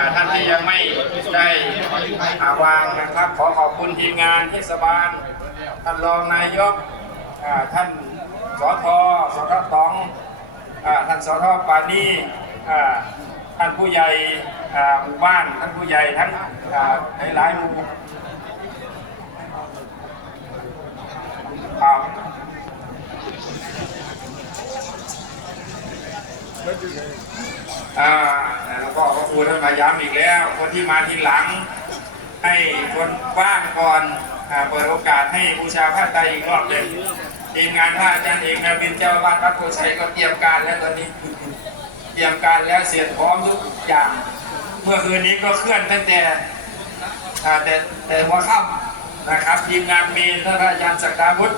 อ่าท่านที่ยังไม่ได้อ่าวางนะครับ ขอขอบคุณทีมงานเทศบาล ท่านรองนายกอ่าท่านสทสทตองอ่าท่านสทปานีอ่าท่านผู้ใหญ่อ่าหมู่บ้าน ท่านผู้ใหญ่ทั้งอ่าหลายๆหมู่ครั อ่าแล้วก็พระครูท่านมาย้ำอีกแล้ว คนที่มาทีหลัง ให้คนว่างก่อนเปิดโอกาสให้บูชาพระไตรอีกรอบหนึ่งทีมงานพระอาจารย์เอกนาวินเจ้าวาดวัดโพชัยก็เตรียมการแล้วตอนนี้เตรียมการแล้วเสร็จพร้อมทุกอย่าง เมื่อคืนนี้ก็เคลื่อนตั้งแต่แต่แต่หัวค่ำนะครับ ทีมงานเมนท่านอาจารย์สักดาวุฒิ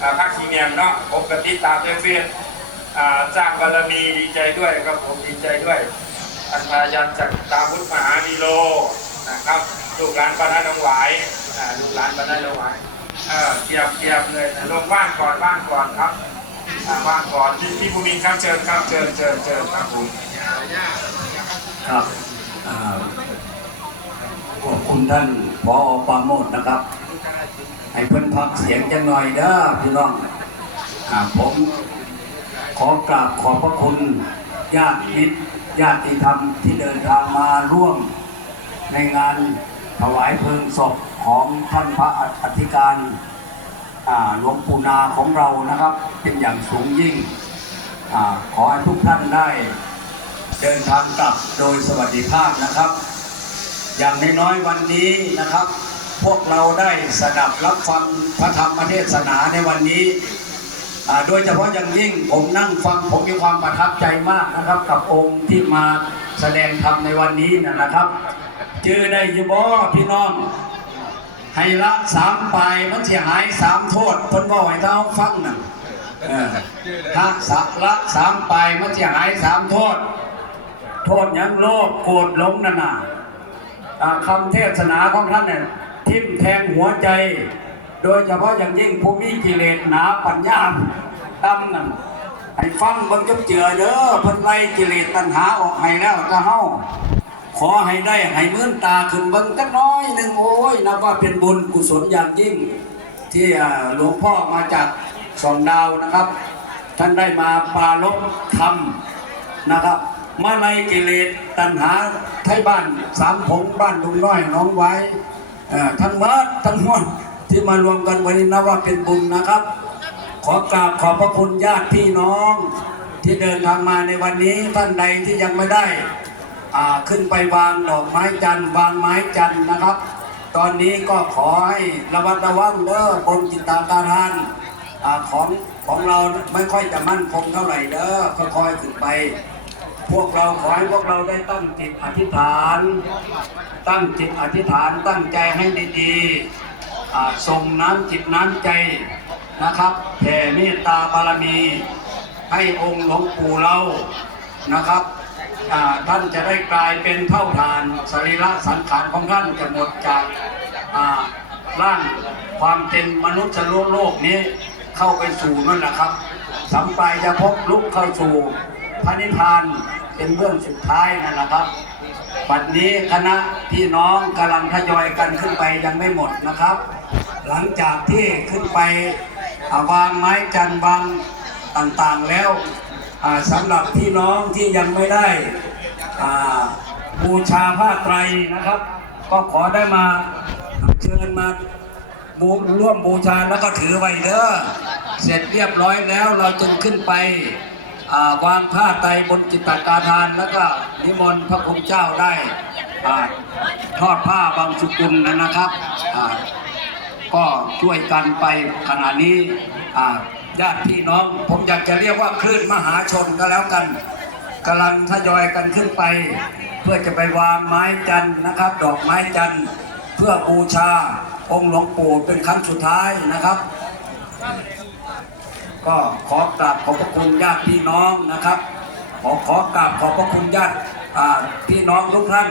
อ่าพักขีเนียมเนาะผมกับติตามเฟซอ่า สร้างบารมีดีใจด้วยครับผมดีใจด้วยท่านพระอาจารย์จากตาพุทธมหาดีโลนะครับลูกหลานปานาหนองหวายลูกหลานปานาหนองหวายเออเกียบเกียบเลยลงว่างก่อนว่างก่อนครับอ่าว่างก่อนพี่พี่ภูมินครับเชิญครับเชิญเชิญเชิญครับผมครับขอบคุณท่านพอปาโมดนะครับ ให้เพิ่นพักเสียงจังหน่อยเด้อพี่น้องอผม ขอกราบขอบพระคุณญาติมิตรญาติธรรมที่เดินทางมาร่วม ในงานถวายเพลิงศพของท่านพระอธิการหลวงปู่นาของเรานะครับ เป็นอย่างสูงยิ่งอขอให้ทุกท่านได้ เดินทางกลับโดยสวัสดิภาพนะครับ อย่างน้อยๆวันนี้นะครับ พวกเราได้สดับรับฟังพระธรรมเทศนาในวันนี้ โดยเฉพาะอย่างยิ่งผมนั่งฟังผมมีความประทับใจมากนะครับ กับองค์ที่มาแสดงธรรมในวันนี้นะนะครับเจอได้ยบอพี่น้องให้ละสามปลายมันเสียหายสามโทษเพิ่นบอกให้เท้าฟังน่ะถ้าสะละสามปลายมันเสียหายสามโทษ โทษยังโลภโกรธหลงนั่นาคำเทศนาของท่านเนี่ยทิ่มแทงหัวใจ โดยเฉพาะอย่างยิ่งผู้มีกิเลสหนาปัญญาตั้มนั่นให้ฟังบิ่งกับเจือเด้อพิ่นไล่กิเลสตัณหาออกให้แล้วก็เฮาขอให้ได้ให้มื่นตาขึ้นเบิ่งจักน้อยหนึ่งโอ้ยนับว่าเป็นบุญกุศลอย่างยิ่ง ที่หลวงพ่อมาจากสองดาวนะครับ ท่านได้มาปารบธรรมนะครับมาในกิเลสตัณหาไทยบ้านสามผงบ้านลุงน้อยน้องไว้เอ่อทั้งวัดทั้งมวล ที่มารวมกันวันนี้นับว่าเป็นบุญนะครับ ขอกราบขอบพระคุณญาติพี่น้อง ที่เดินทางมาในวันนี้ท่านใดที่ยังไม่ได้อ่าขึ้นไปวางดอกไม้จันทร์วางไม้จันทร์นะครับ ตอนนี้ก็ขอให้ระวัดระวังเด้อบนจิตตาการทานอของของเราไม่ค่อยจะมั่นคงเท่าไหร่เด้อค่อยๆขึ้นไป พวกเราขอให้พวกเราได้ตั้งจิตอธิษฐาน ตั้งจิตอธิษฐานตั้งใจให้ดีๆ ส่งน้ำจิตน้ำใจนะครับแผ่เมตตาบารมี ให้องค์หลวงปู่เรานะครับท่านจะได้กลายเป็นเท่าฐานสรีระสังขารของท่านจะหมดจากร่างความเป็นมนุษย์โลกนี้เข้าไปสู่นั่นแหละครับสัมปายจะพบลุกเข้าสู่พระนิพพานเป็นเบื้องสุดท้ายนั่นแหละครับบัดนี้คณะพี่น้องกำลังทยอยกันขึ้นไปยังไม่หมดนะครับ หลังจากที่ขึ้นไปวางไม้จันทร์วางต่างๆแล้วสำหรับพี่น้องที่ยังไม่ได้บูชาผ้าไตรนะครับ ก็ขอได้มาเชิญมาบูร่วมบูชาแล้วก็ถือไว้เด้อเสร็จเรียบร้อยแล้วเราจึงขึ้นไปาวางผ้าไตรบนจิตตกาทาน แล้วก็นิมนต์พระคุณเจ้าได้อทอดผ้าบางสุกุลนะครับ ก็ช่วยกันไปขณะนี้ญาติพี่น้อง ผมอยากจะเรียกว่าคลื่นมหาชนก็แล้วกันกำลังทยอยกันขึ้นไป เพื่อจะไปวางไม้จันนะครับ ดอกไม้จันเพื่อบูชาองค์หลวงปู่เป็นครั้งสุดท้ายนะครับ ก็ขอกราบขอบพระคุณญาติพี่น้องนะครับ ขอขอกราบขอบพระคุณญาติพี่น้องทุกท่าน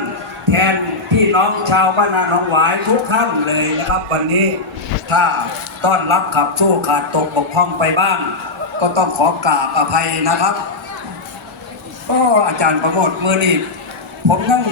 แทนพี่น้องชาวบ้านนาหนองหวายทุกท่านเลยนะครับ วันนี้ถ้าต้อนรับขับสู้ขาดตกบกพร่องไปบ้าง ก็ต้องขอกราบอภัยนะครับก็อาจารย์ประโมทมือนี้ผมนั่ง